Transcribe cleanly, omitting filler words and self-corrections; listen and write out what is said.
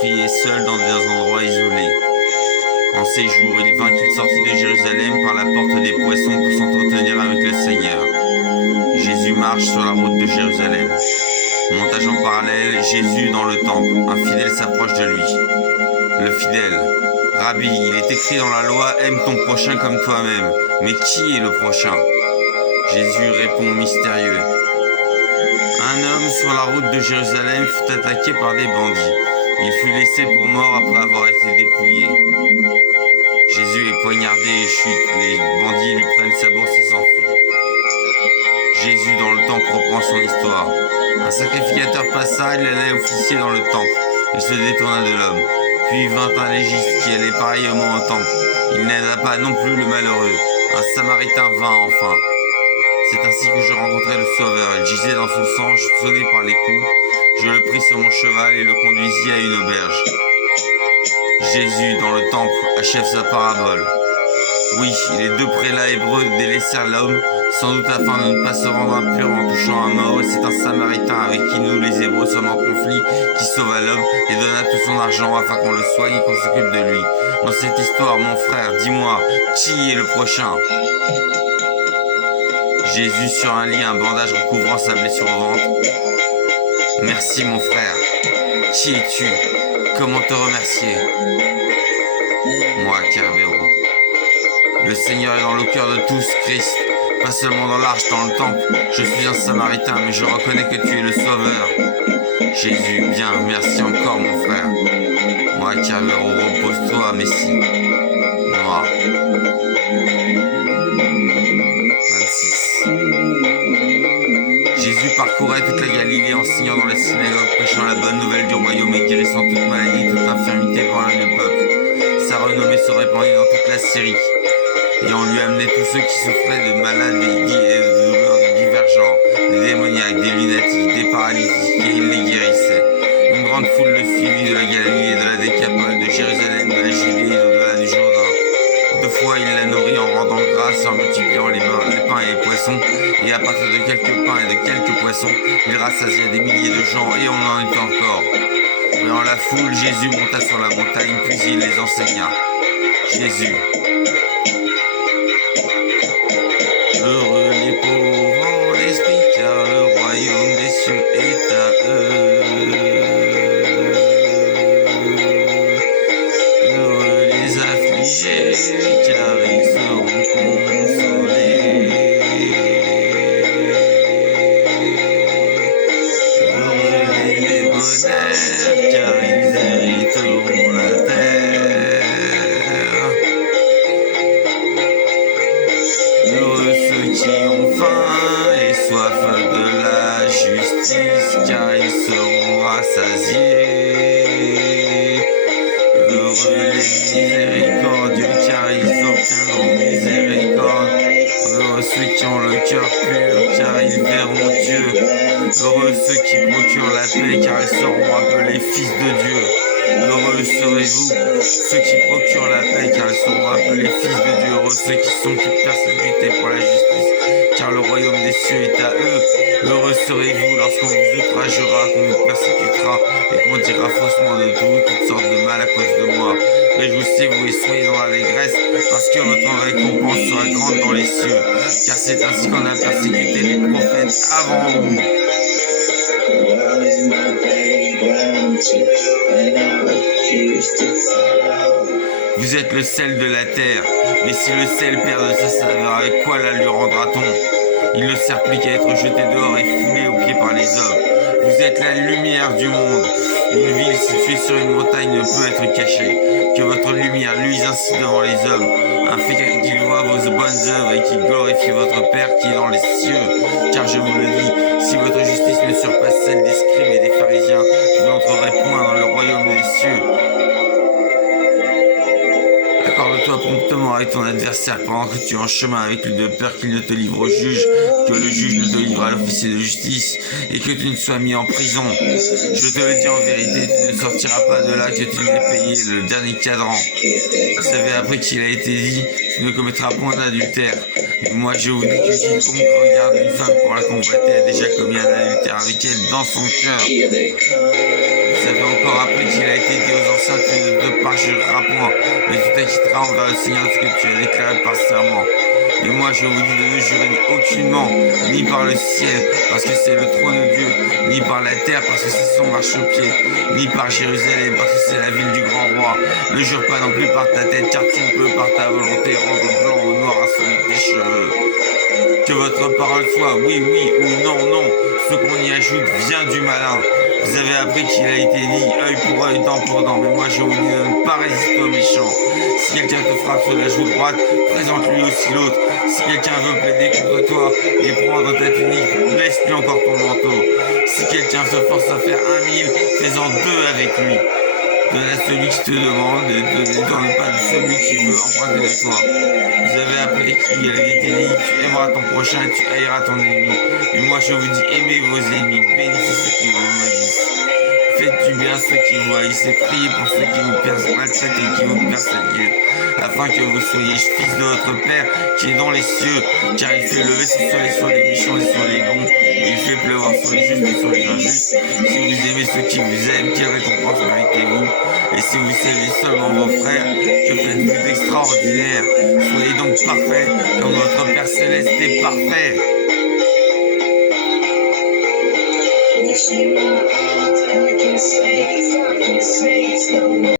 priait seul dans des endroits isolés. En ces jours, il vint qu'il sortit de Jérusalem par la porte des poissons pour s'entretenir avec le Seigneur. Jésus marche sur la route de Jérusalem. Montage en parallèle, Jésus dans le temple. Un fidèle s'approche de lui. Le fidèle. Rabbi, il est écrit dans la loi, aime ton prochain comme toi-même. Mais qui est le prochain? Jésus répond mystérieux. Un homme sur la route de Jérusalem fut attaqué par des bandits. Il fut laissé pour mort après avoir été dépouillé. Jésus est poignardé et chute. Les bandits lui prennent sa bourse et s'enfuient. Jésus dans le temple reprend son histoire. Un sacrificateur passa, il allait officier dans le temple. Il se détourna de l'homme. Puis vint un légiste qui allait pareillement au temple. Il n'aida pas non plus le malheureux. Un samaritain vint enfin. C'est ainsi que je rencontrai le Sauveur. Il gisait dans son sang, sonné par les coups. Je le pris sur mon cheval et le conduisis à une auberge. Jésus, dans le temple, achève sa parabole. Oui, les deux prélats hébreux délaissèrent l'homme, sans doute afin de ne pas se rendre impur en touchant un mort, et c'est un samaritain avec qui nous, les hébreux, sommes en conflit, qui sauva l'homme et donna tout son argent afin qu'on le soigne et qu'on s'occupe de lui. Dans cette histoire, mon frère, dis-moi, qui est le prochain? Jésus sur un lit, un bandage recouvrant sa blessure au ventre. Merci mon frère. Qui es-tu? Comment te remercier? Moi, Kerbero. Le Seigneur est dans le cœur de tous, Christ. Pas seulement dans l'arche, dans le temple. Je suis un samaritain, mais je reconnais que tu es le Sauveur. Jésus, bien, merci encore mon frère. Moi, Kerbero, repose-toi, Messie. Moi. 26. Jésus parcourait toute la Galilée, enseignant dans les synagogues, prêchant la bonne nouvelle du royaume et guérissant toute maladie, toute infirmité par le peuple. Sa renommée se répandit dans toute la Syrie, et on lui amenait tous ceux qui souffraient de maladies et de douleurs divergents, des démoniaques, des lunatiques, des paralytiques, et il les guérissait. Une grande foule le suivit de la Galilée, de la Décapole, de Jérusalem, de la Judée et au-delà du Jourdain. Deux fois il la nourrit en rendant grâce, en multipliant les pains et les poissons, et à partir de quelques pains et de quelques poissons, il rassasia des milliers de gens, et on en eut encore. Dans la foule, Jésus monta sur la montagne, puis il les enseigna. Jésus. Heureux les pauvres en esprit, car le royaume des cieux est à eux. Heureux les affligés, car ils seront consolés. Heureux les débonnaires, car ils hériteront la terre. Heureux ceux qui ont faim et soif de la justice, car ils seront rassasiés. Heureux les miséricordieux, car ils obtiendront miséricorde. Heureux ceux qui ont le cœur pur, car ils verront Dieu. Heureux ceux qui procurent la paix, car ils seront appelés fils de Dieu. Heureux serez-vous, ceux qui procurent la paix, car ils seront appelés fils de Dieu. Heureux ceux qui sont persécutés pour la justice, car le royaume des cieux est à eux. Heureux serez-vous lorsqu'on vous outragera, qu'on vous persécutera, et qu'on dira faussement de toutes sortes de mal à cause de moi. Réjouissez-vous et soyez dans l'allégresse, parce que votre récompense sera grande dans les cieux, car c'est ainsi qu'on a persécuté les prophètes avant vous. Vous êtes le sel de la terre, mais si le sel perd de sa saveur, avec quoi la lui rendra-t-on? Il ne sert plus qu'à être jeté dehors et foulé aux pieds par les hommes. Vous êtes la lumière du monde. Une ville située sur une montagne ne peut être cachée. Que votre lumière luise ainsi devant les hommes, afin qu'ils voient vos bonnes œuvres et qu'ils glorifient votre Père qui est dans les cieux. Car je vous le dis, si votre justice ne surpasse celle des scribes et des pharisiens, vous n'entrerez point dans le royaume des cieux. Accorde-toi promptement avec ton adversaire pendant que tu es en chemin avec lui, de peur qu'il ne te livre au juge, que le juge ne te livre par l'officier de justice et que tu ne sois mis en prison. Je te le dis en vérité, tu ne sortiras pas de là que tu n'aies payé le dernier cadran. Vous savez, après qu'il a été dit, tu ne commettras point d'adultère. Moi, je vous dis que quiconque regarde une femme pour la convoiter a déjà commis un adultère avec elle dans son cœur. Vous savez encore après qu'il a été dit aux anciens, tu ne te parjureras point, mais tu t'acquitteras envers le Seigneur de ce que tu as déclaré par serment. Et moi je vous dis de ne jurer aucunement, ni par le ciel, parce que c'est le trône de Dieu, ni par la terre, parce que c'est son marchepied, ni par Jérusalem, parce que c'est la ville du grand roi. Ne jure pas non plus par ta tête, car tu ne peux par ta volonté rendre blanc ou noir à celui de tes cheveux. Que votre parole soit oui, oui ou non, non. Ce qu'on y ajoute vient du malin. Vous avez appris qu'il a été dit œil pour œil, dent pour dent. Mais moi je vous dis de ne pas résister aux méchants. Si quelqu'un te frappe sur la joue droite, présente-lui aussi l'autre. Si quelqu'un veut plaider contre toi et prendre ta tunique, laisse-lui encore ton manteau. Si quelqu'un se force à faire 1000, fais-en 2 avec lui. Donne à celui qui te demande et ne détourne pas de celui qui veut emprunter de toi. Vous avez appris qu'il a été dit, tu aimeras ton prochain et tu haïras ton ennemi. Mais moi je vous dis, aimez vos ennemis, bénissez ceux qui vous maudissent. Faites du bien à ceux qui vous haïssent et priez pour ceux qui vous maltraitent et qui vous persécutent, afin que vous soyez fils de votre Père qui est dans les cieux, car il fait lever son soleil sur les méchants et sur les bons, et il fait pleuvoir sur les justes et sur les injustes. Si vous aimez ceux qui vous aiment, quelle récompense méritez-vous? Et si vous savez seulement vos frères, que faites-vous d'extraordinaire? Soyez donc parfaits, comme votre Père Céleste est parfait. I can say